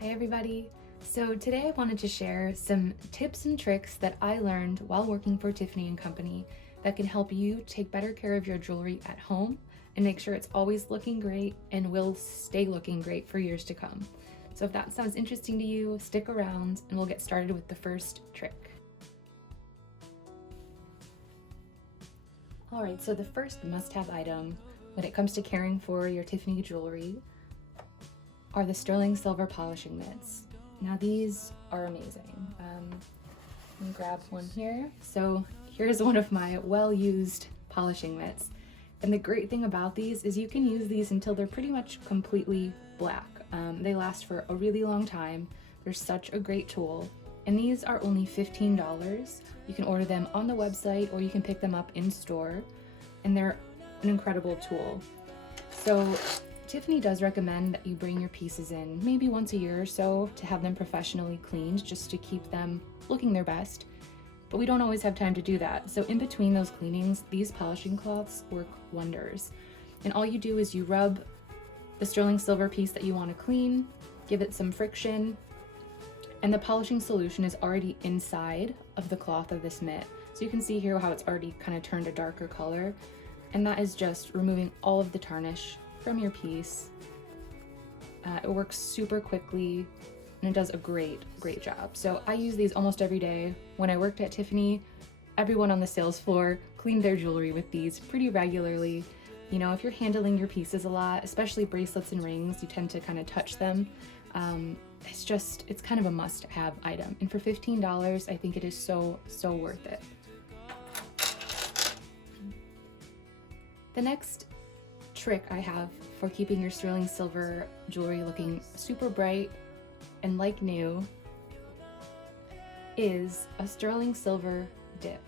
Hi everybody! So today I wanted to share some tips and tricks that I learned while working for Tiffany & Company that can help you take better care of your jewelry at home and make sure it's always looking great and will stay looking great for years to come. So if that sounds interesting to you, stick around and we'll get started with the first trick. Alright, so the first must-have item when it comes to caring for your Tiffany jewelry are the sterling silver polishing mitts. Now these are amazing. Let me grab one here. So here's one of my well-used polishing mitts. And the great thing about these is you can use these until they're pretty much completely black. They last for a really long time. They're such a great tool. And these are only $15. You can order them on the website or you can pick them up in store. And they're an incredible tool. So Tiffany does recommend that you bring your pieces in maybe once a year or so to have them professionally cleaned just to keep them looking their best. But we don't always have time to do that. So in between those cleanings, these polishing cloths work wonders. And all you do is you rub the sterling silver piece that you want to clean, give it some friction, and the polishing solution is already inside of the cloth of this mitt. So you can see here how it's already kind of turned a darker color. And that is just removing all of the tarnish from your piece. It works super quickly and it does a great job. So I use these almost every day. When I worked at Tiffany, everyone on the sales floor cleaned their jewelry with these pretty regularly. You know, if you're handling your pieces a lot, especially bracelets and rings, you tend to kind of touch them. It's kind of a must-have item. And for $15, I think it is so worth it. The next trick I have for keeping your sterling silver jewelry looking super bright and like new is a sterling silver dip.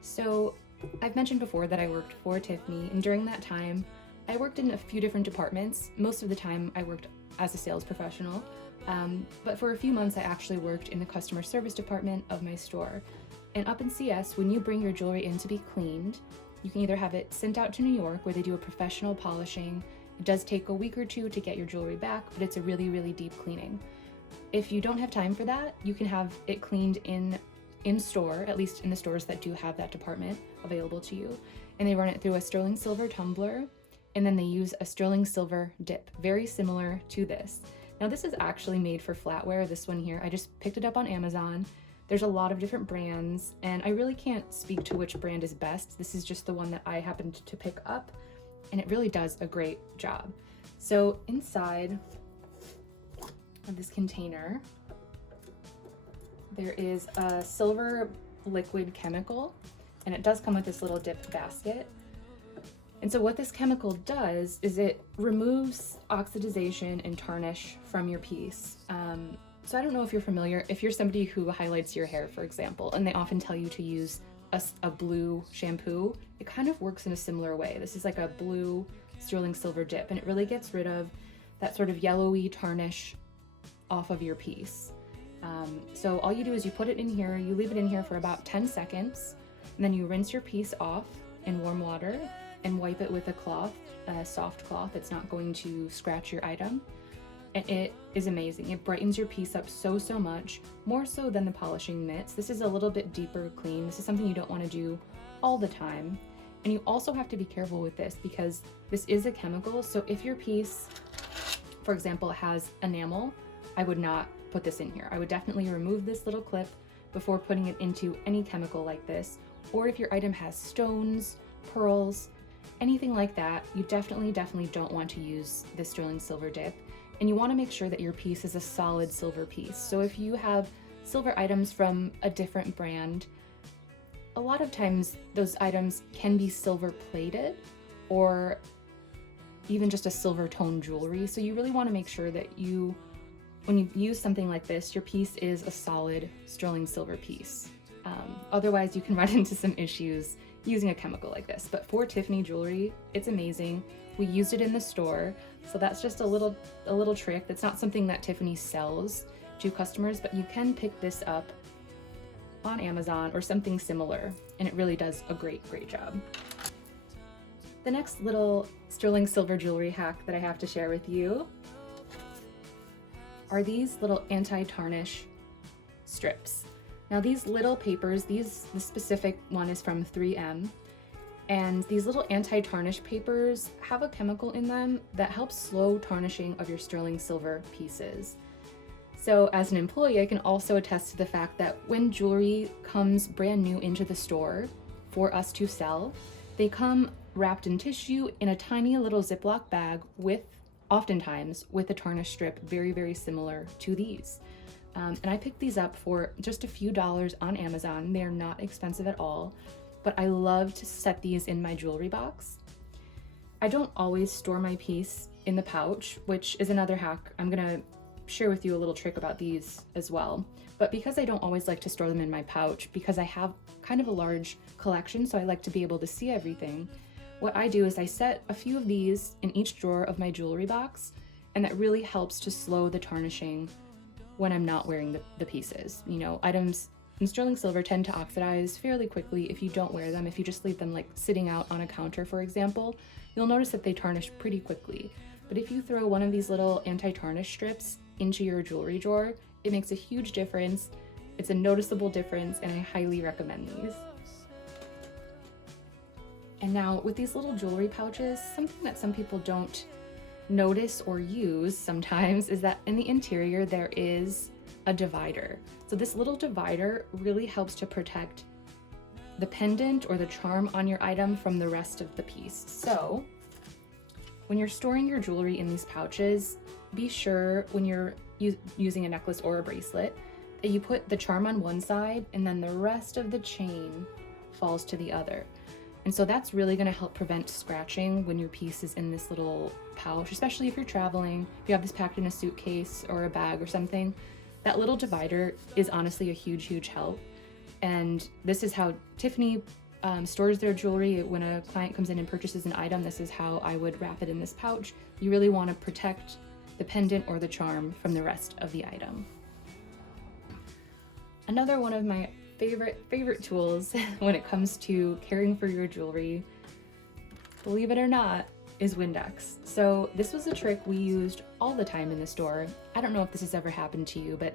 So I've mentioned before that I worked for Tiffany, and during that time I worked in a few different departments. Most of the time I worked as a sales professional, but for a few months I actually worked in the customer service department of my store. And up in CS, when you bring your jewelry in to be cleaned, you can either have it sent out to New York where they do a professional polishing. It does take a week or two to get your jewelry back, but it's a really deep cleaning. If you don't have time for that, you can have it cleaned in store, at least in the stores that do have that department available to you. And they run it through a sterling silver tumbler, and then they use a sterling silver dip, very similar to this. Now this is actually made for flatware, this one here. I just picked it up on Amazon. There's a lot of different brands, and I really can't speak to which brand is best. This is just the one that I happened to pick up, and it really does a great job. So inside of this container, there is a silver liquid chemical, and it does come with this little dip basket. And so what this chemical does is it removes oxidization and tarnish from your piece. So I don't know if you're familiar, if you're somebody who highlights your hair, for example, and they often tell you to use a blue shampoo, it kind of works in a similar way. This is like a blue sterling silver dip, and it really gets rid of that sort of yellowy tarnish off of your piece. So all you do is you put it in here, you leave it in here for about 10 seconds, and then you rinse your piece off in warm water and wipe it with a cloth, a soft cloth. It's not going to scratch your item. And it is amazing. It brightens your piece up so much, more so than the polishing mitts. This is a little bit deeper clean. This is something you don't want to do all the time. And you also have to be careful with this because this is a chemical. So if your piece, for example, has enamel, I would not put this in here. I would definitely remove this little clip before putting it into any chemical like this. Or if your item has stones, pearls, anything like that, you definitely don't want to use this sterling silver dip. And you want to make sure that your piece is a solid silver piece. So if you have silver items from a different brand, a lot of times those items can be silver plated or even just a silver tone jewelry. So you really want to make sure that when you use something like this, your piece is a solid sterling silver piece. Otherwise you can run into some issues using a chemical like this. But for Tiffany jewelry, it's amazing. We used it in the store, so that's just a little trick. That's not something that Tiffany sells to customers, but you can pick this up on Amazon or something similar, and it really does a great job. The next little sterling silver jewelry hack that I have to share with you are these little anti-tarnish strips. Now these little papers, the specific one is from 3M, and these little anti-tarnish papers have a chemical in them that helps slow tarnishing of your sterling silver pieces. So as an employee, I can also attest to the fact that when jewelry comes brand new into the store for us to sell, they come wrapped in tissue in a tiny little Ziploc bag with, oftentimes, with a tarnish strip very, very similar to these. And I picked these up for just a few dollars on Amazon. They are not expensive at all, but I love to set these in my jewelry box. I don't always store my piece in the pouch, which is another hack. I'm gonna share with you a little trick about these as well. But because I don't always like to store them in my pouch, because I have kind of a large collection, so I like to be able to see everything, what I do is I set a few of these in each drawer of my jewelry box, and that really helps to slow the tarnishing when I'm not wearing the pieces. You know, items in sterling silver tend to oxidize fairly quickly if you don't wear them. If you just leave them like sitting out on a counter, for example, you'll notice that they tarnish pretty quickly. But if you throw one of these little anti-tarnish strips into your jewelry drawer, it makes a huge difference. It's a noticeable difference, and I highly recommend these. And now with these little jewelry pouches, something that some people don't notice or use sometimes is that in the interior there is a divider. So this little divider really helps to protect the pendant or the charm on your item from the rest of the piece. So when you're storing your jewelry in these pouches, be sure when you're using a necklace or a bracelet that you put the charm on one side and then the rest of the chain falls to the other. And so that's really going to help prevent scratching when your piece is in this little pouch, especially if you're traveling, if you have this packed in a suitcase or a bag or something. That little divider is honestly a huge, huge help. And this is how Tiffany stores their jewelry. When a client comes in and purchases an item, this is how I would wrap it in this pouch. You really want to protect the pendant or the charm from the rest of the item. Another one of my favorite tools when it comes to caring for your jewelry, believe it or not, is Windex. So this was a trick we used all the time in the store. I don't know if this has ever happened to you, but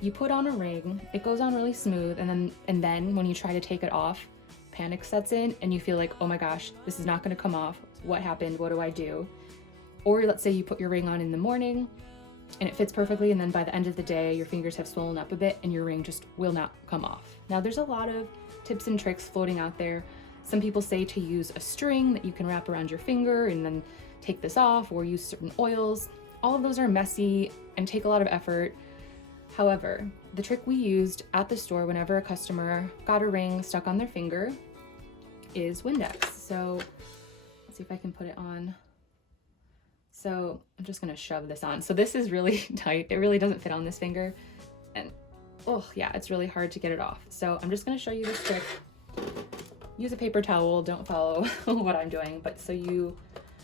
you put on a ring, it goes on really smooth, and then when you try to take it off, panic sets in and you feel like, oh my gosh, this is not going to come off. What happened? What do I do? Or let's say you put your ring on in the morning and it fits perfectly, and then by the end of the day your fingers have swollen up a bit and your ring just will not come off. Now there's a lot of tips and tricks floating out there. Some people say to use a string that you can wrap around your finger and then take this off, or use certain oils. All of those are messy and take a lot of effort. However, the trick we used at the store whenever a customer got a ring stuck on their finger is Windex. So let's see if I can put it on. So I'm just gonna shove this on. So this is really tight. It really doesn't fit on this finger. And oh yeah, it's really hard to get it off. So I'm just gonna show you this trick. Use a paper towel, don't follow what I'm doing. But so you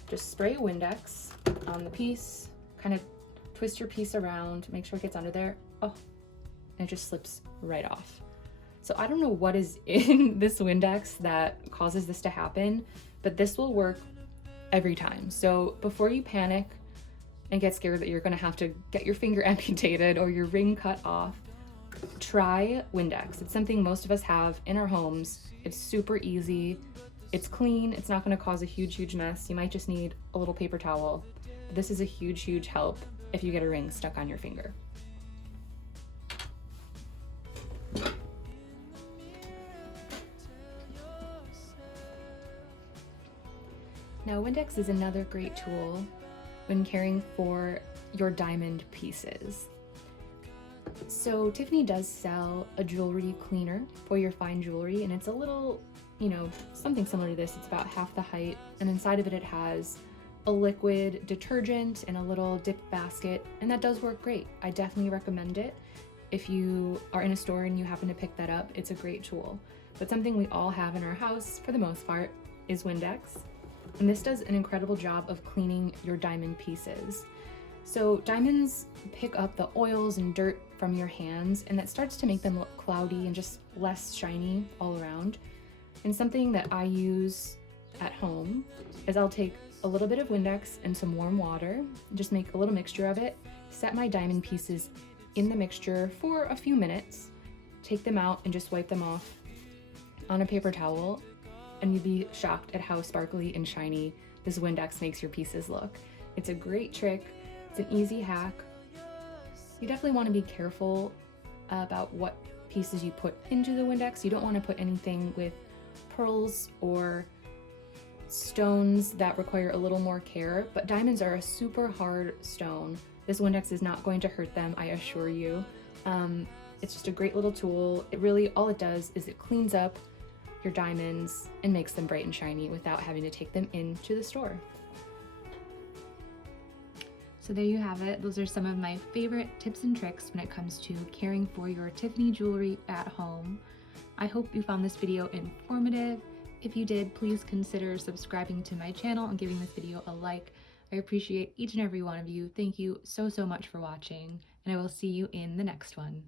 just spray Windex on the piece, kind of twist your piece around, make sure it gets under there. Oh, and it just slips right off. So I don't know what is in this Windex that causes this to happen, but this will work every time. So before you panic and get scared that you're gonna have to get your finger amputated or your ring cut off, try Windex. It's something most of us have in our homes. It's super easy. It's clean. It's not gonna cause a huge mess. You might just need a little paper towel. This is a huge help if you get a ring stuck on your finger. Now, Windex is another great tool when caring for your diamond pieces. So Tiffany does sell a jewelry cleaner for your fine jewelry, and it's a little, something similar to this. It's about half the height, and inside of it, it has a liquid detergent and a little dip basket, and that does work great. I definitely recommend it. If you are in a store and you happen to pick that up, it's a great tool. But something we all have in our house, for the most part, is Windex. And this does an incredible job of cleaning your diamond pieces. So diamonds pick up the oils and dirt from your hands, and that starts to make them look cloudy and just less shiny all around. And something that I use at home is I'll take a little bit of Windex and some warm water, just make a little mixture of it, set my diamond pieces in the mixture for a few minutes, take them out and just wipe them off on a paper towel, and you'd be shocked at how sparkly and shiny this Windex makes your pieces look. It's a great trick, it's an easy hack. You definitely want to be careful about what pieces you put into the Windex. You don't want to put anything with pearls or stones that require a little more care, but diamonds are a super hard stone. This Windex is not going to hurt them, I assure you. It's just a great little tool. It really, all it does is it cleans up your diamonds and makes them bright and shiny without having to take them into the store. So there you have it. Those are some of my favorite tips and tricks when it comes to caring for your Tiffany jewelry at home. I hope you found this video informative. If you did, please consider subscribing to my channel and giving this video a like. I appreciate each and every one of you. Thank you so much for watching, and I will see you in the next one.